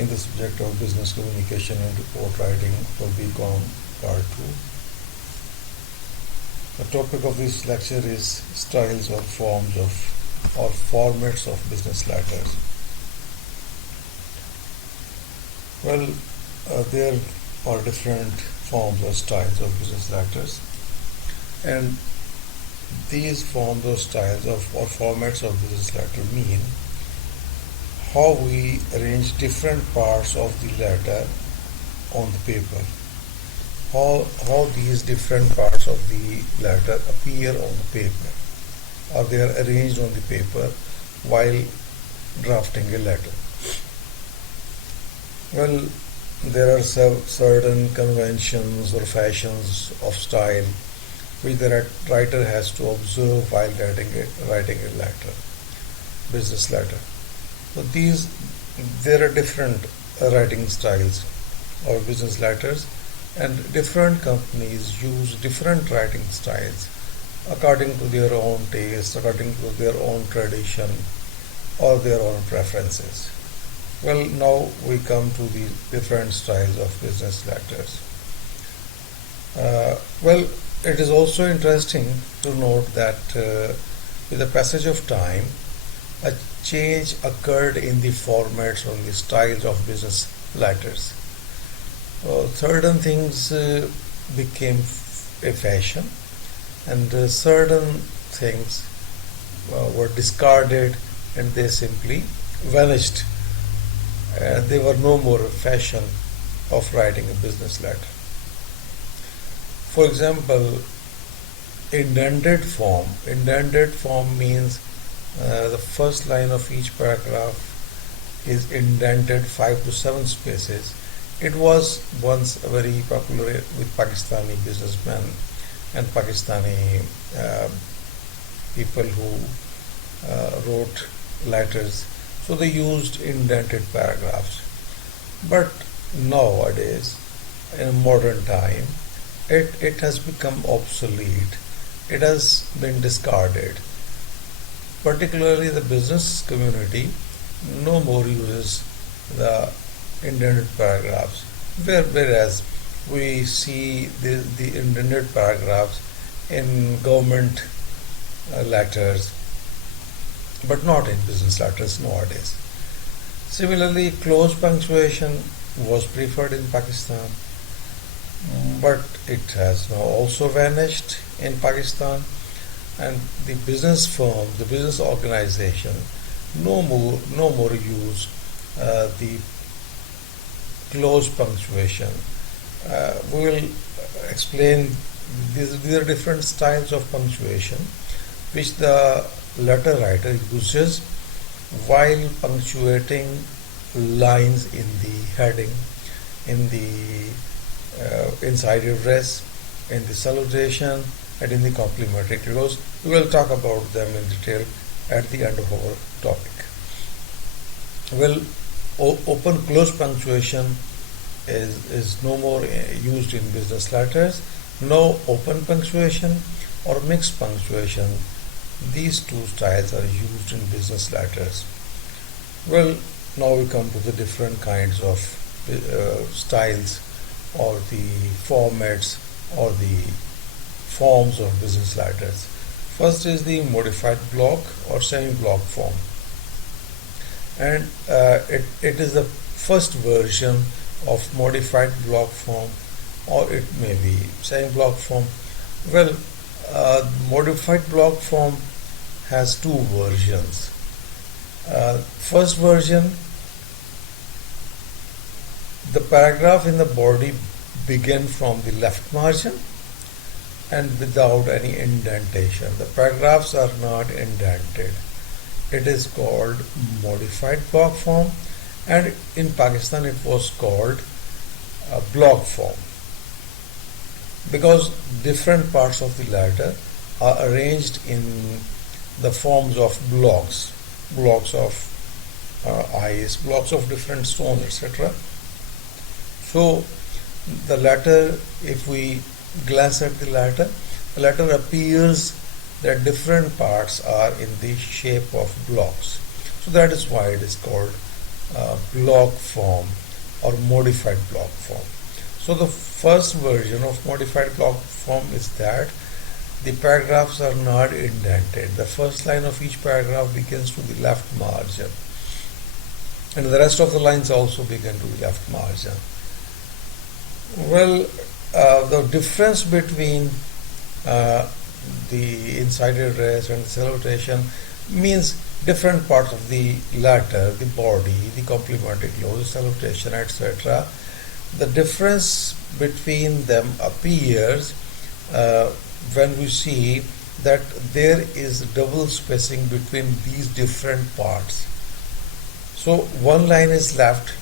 in the subject of business communication and report writing for BCom Part 2. The topic of this lecture is styles or forms of or formats of business letters. Well, there are different forms or styles of business letters, and these forms or styles of or formats of business letter mean how we arrange different parts of the letter on the paper, how these different parts of the letter appear on the paper, or they are arranged on the paper while drafting a letter. Well, there are certain conventions or fashions of style which the writer has to observe while writing a letter, business letter. So there are different writing styles or business letters, and different companies use different writing styles according to their own taste, according to their own tradition or their own preferences. Well, now we come to the different styles of business letters. Well, it is also interesting to note that with the passage of time, a change occurred in the formats or the styles of business letters. Certain things became a fashion, and certain things were discarded and they simply vanished. They were no more a fashion of writing a business letter. For example, indented form. Indented form means the first line of each paragraph is indented 5 to 7 spaces. It was once very popular with Pakistani businessmen and Pakistani people who wrote letters. So they used indented paragraphs. But nowadays, in a modern time, it has become obsolete. It has been discarded. Particularly the business community no more uses the indented paragraphs, whereas we see the indented paragraphs in government letters, but not in business letters nowadays. Similarly, close punctuation was preferred in Pakistan, but it has now also vanished in Pakistan, and the business firm, the business organization, no more use the close punctuation. We will explain these are different styles of punctuation which the letter writer uses while punctuating lines in the heading, in the inside address, in the salutation, and in the complimentary close. We will talk about them in detail at the end of our topic. Well, open close punctuation is no more used in business letters. No open punctuation or mixed punctuation. These two styles are used in business letters. Well, now we come to the different kinds of styles or the formats or the forms of business letters. First is the modified block or semi-block form, and it is the first version of modified block form, or it may be semi-block form. Well, modified block form has two versions. First version, the paragraph in the body begin from the left margin and without any indentation. The paragraphs are not indented. It is called modified block form, and in Pakistan it was called block form, because different parts of the letter are arranged in the forms of blocks of ice, blocks of different stones, etc. So the letter, if we glance at the letter appears that different parts are in the shape of blocks. So that is why it is called block form or modified block form. So the first version of modified block form is that the paragraphs are not indented. The first line of each paragraph begins to the left margin, and the rest of the lines also begin to the left margin. Well, the difference between the inside address and the salutation means different parts of the letter, the body, the complementary clause, salutation, etc. The difference between them appears when we see that there is double spacing between these different parts. So one line is left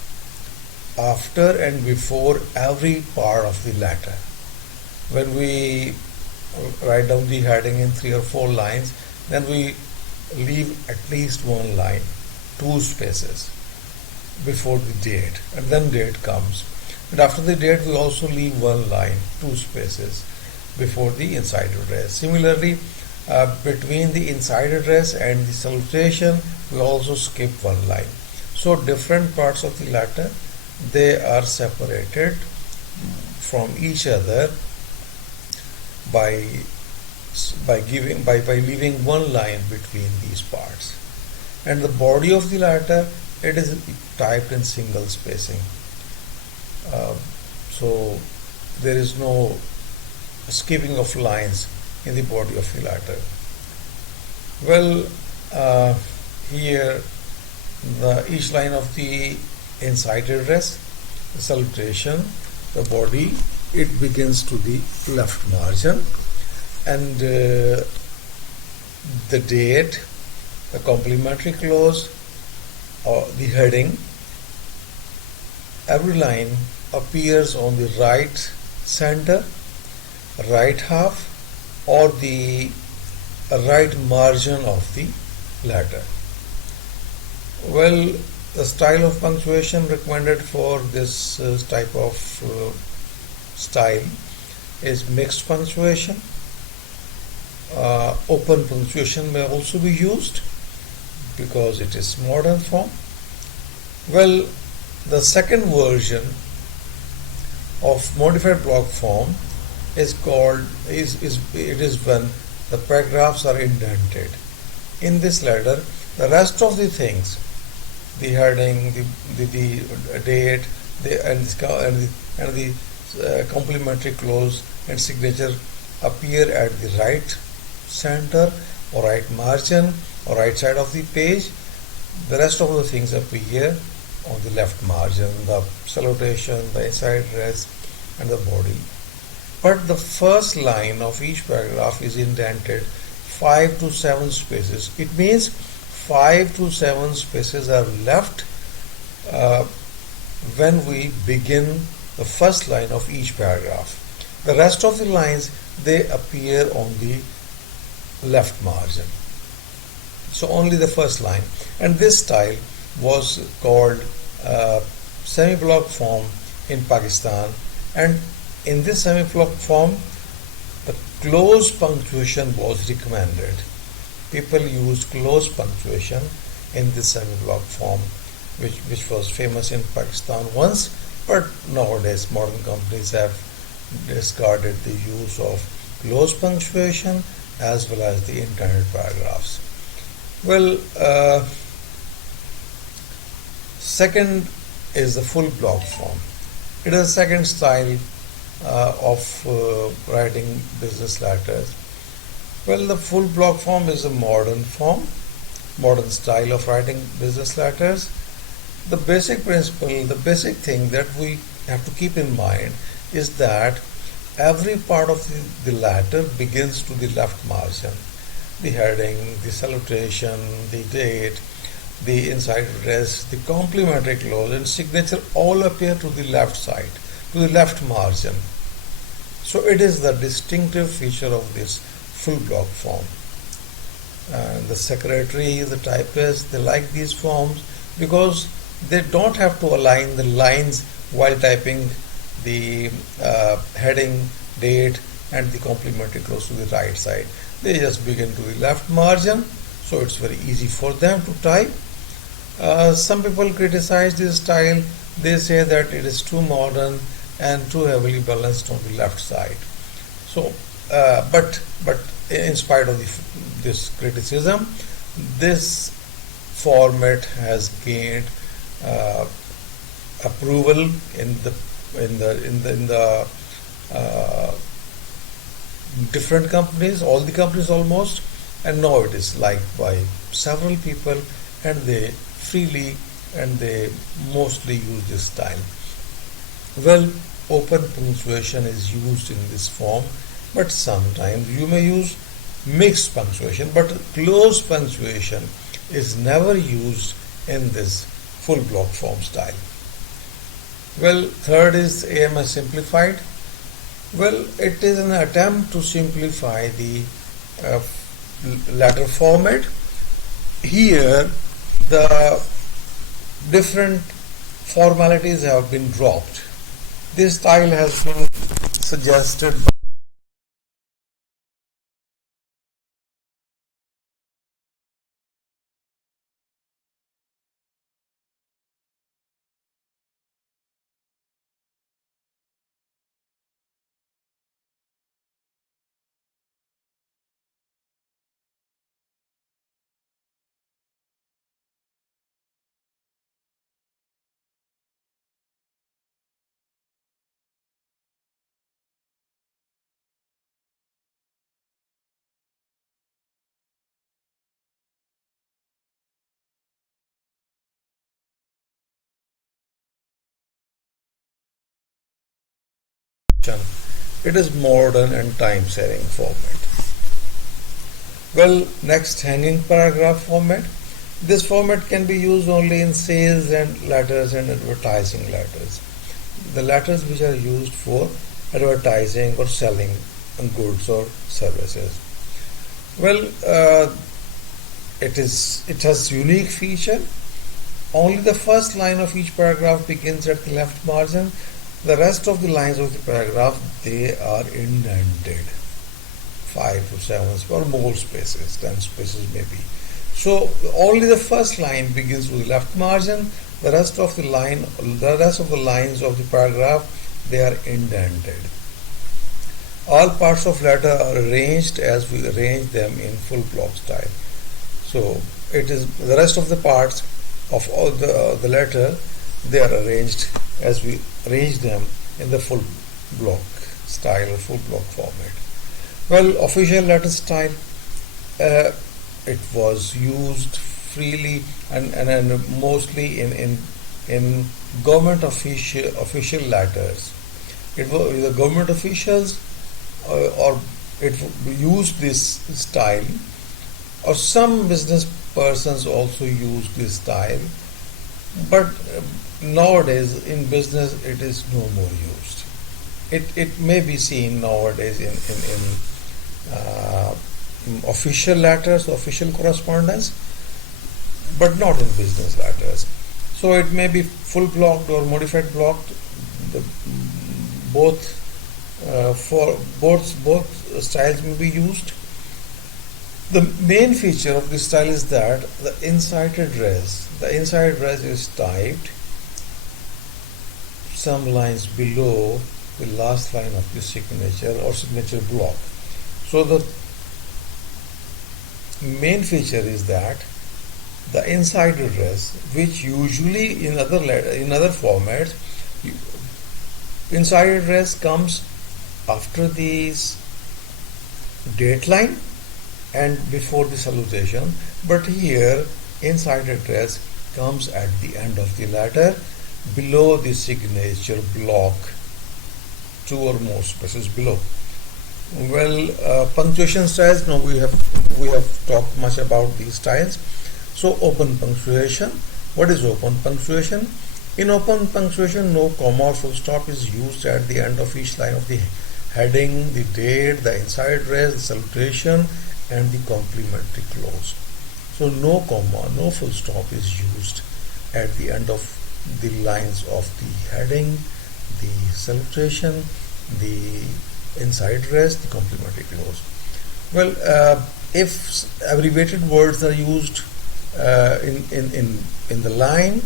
after and before every part of the letter. When we write down the heading in 3 or 4 lines, then we leave at least one line, 2 spaces before the date, and then date comes. And after the date, we also leave one line, 2 spaces before the inside address. Similarly, between the inside address and the salutation, we also skip one line. So different parts of the letter, they are separated from each other by leaving one line between these parts. And the body of the letter, it is typed in single spacing. So there is no skipping of lines in the body of the letter. Well, here each line of the inside address, the salutation, the body, it begins to the left margin, and the date, the complementary clause, or the heading, every line appears on the right center, right half, or the right margin of the letter. Well, the style of punctuation recommended for this type of style is mixed punctuation. Open punctuation may also be used because it is modern form. Well, the second version of modified block form is called when the paragraphs are indented. In this letter, the rest of the things, the heading, the date, and the complementary clause and signature appear at the right center or right margin or right side of the page. The rest of the things appear on the left margin, the salutation, the inside address, and the body. But the first line of each paragraph is indented 5 to 7 spaces. It means 5 to 7 spaces are left when we begin the first line of each paragraph. The rest of the lines, they appear on the left margin. So only the first line. And this style was called semi-block form in Pakistan. And in this semi-block form, the close punctuation was recommended. People used close punctuation in this semi-block form, which was famous in Pakistan once, but nowadays modern companies have discarded the use of close punctuation as well as the indented paragraphs. Well, second is the full block form. It is a second style of writing business letters. Well, the full block form is a modern form, modern style of writing business letters. The basic principle, the basic thing that we have to keep in mind is that every part of the letter begins to the left margin. The heading, the salutation, the date, the inside address, the complementary clause, and signature all appear to the left side, to the left margin. So it is the distinctive feature of this full block form. And the secretary, the typist, they like these forms because they don't have to align the lines while typing the heading, date, and the complementary clause to the right side. They just begin to the left margin, so it's very easy for them to type. Some people criticize this style. They say that it is too modern and too heavily balanced on the left side. So, but in spite of this criticism, this format has gained uh, approval in the uh, different companies, all the companies almost, and now it is liked by several people, and they freely and they mostly use this style. Well, open punctuation is used in this form, but sometimes you may use mixed punctuation, but closed punctuation is never used in this full block form style. Well, third is AMS simplified. Well, it is an attempt to simplify the uh, letter format. Here, the different formalities have been dropped. This style has been suggested by it is modern and time-saving format. Well, next, hanging paragraph format. This format can be used only in sales and letters and advertising letters. The letters which are used for advertising or selling goods or services. Well, it has unique feature. Only the first line of each paragraph begins at the left margin. The rest of the lines of the paragraph, they are indented. 5 to 7 or more spaces, 10 spaces maybe. So only the first line begins with the left margin. The rest of the lines of the paragraph, they are indented. All parts of letter are arranged as we arrange them in full block style. So it is the rest of the parts of all the letter, they are arranged as we arrange them in the full block style or full block format. Well, official letter style, it was used freely and mostly in government official letters. It was the government officials or it used this style, or some business persons also use this style, but nowadays in business it is no more used. It may be seen nowadays in official letters, official correspondence, but not in business letters. So it may be full blocked or modified blocked. The, both for both styles may be used. The main feature of this style is that the inside address is typed some lines below the last line of the signature or signature block. So the main feature is that the inside address, which usually in other formats, inside address comes after the date line and before the salutation, but here inside address comes at the end of the letter below the signature block, 2 or more spaces below. Well, punctuation styles. Now we have talked much about these styles. So open punctuation. What is open punctuation? In open punctuation, no comma or full stop is used at the end of each line of the heading, the date, the inside address, the salutation, and the complementary clause. So no comma, no full stop is used at the end of the lines of the heading, the salutation, the inside address, the complementary clause. Well, if abbreviated words are used in the line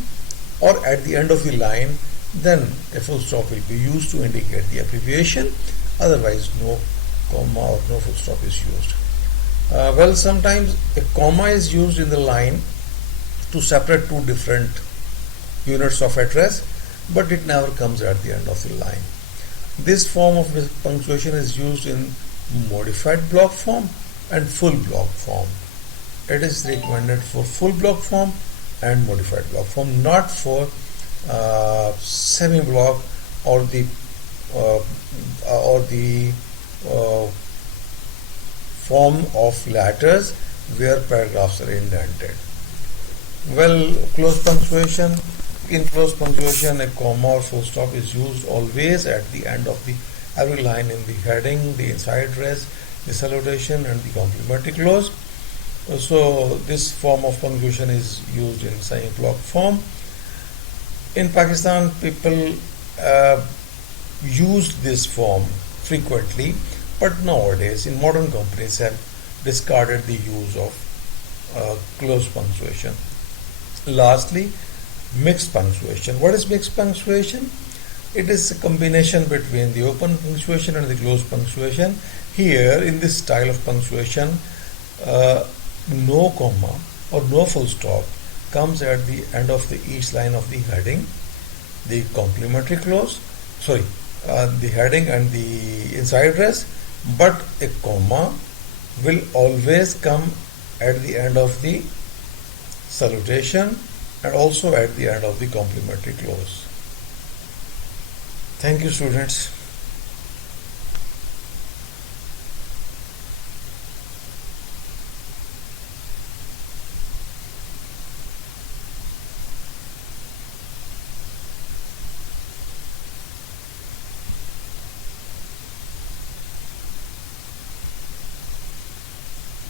or at the end of the line, then a full stop will be used to indicate the abbreviation. Otherwise, no comma or no full stop is used. Well, sometimes a comma is used in the line to separate two different units of address, but it never comes at the end of the line. This form of punctuation is used in modified block form and full block form. It is recommended for full block form and modified block form, not for semi-block or the form of letters where paragraphs are indented. Well, close punctuation. In close punctuation, a comma or full stop is used always at the end of every line in the heading, the inside address, the salutation, and the complimentary clause. So this form of punctuation is used in semi-block form. In Pakistan, people use this form frequently, but nowadays in modern companies have discarded the use of close punctuation. Lastly, mixed punctuation. What is mixed punctuation? It is a combination between the open punctuation and the closed punctuation. Here, in this style of punctuation, no comma or no full stop comes at the end of each line of the heading, the complimentary clause, the heading and the inside address, but a comma will always come at the end of the salutation and also at the end of the complimentary clause. Thank you, students.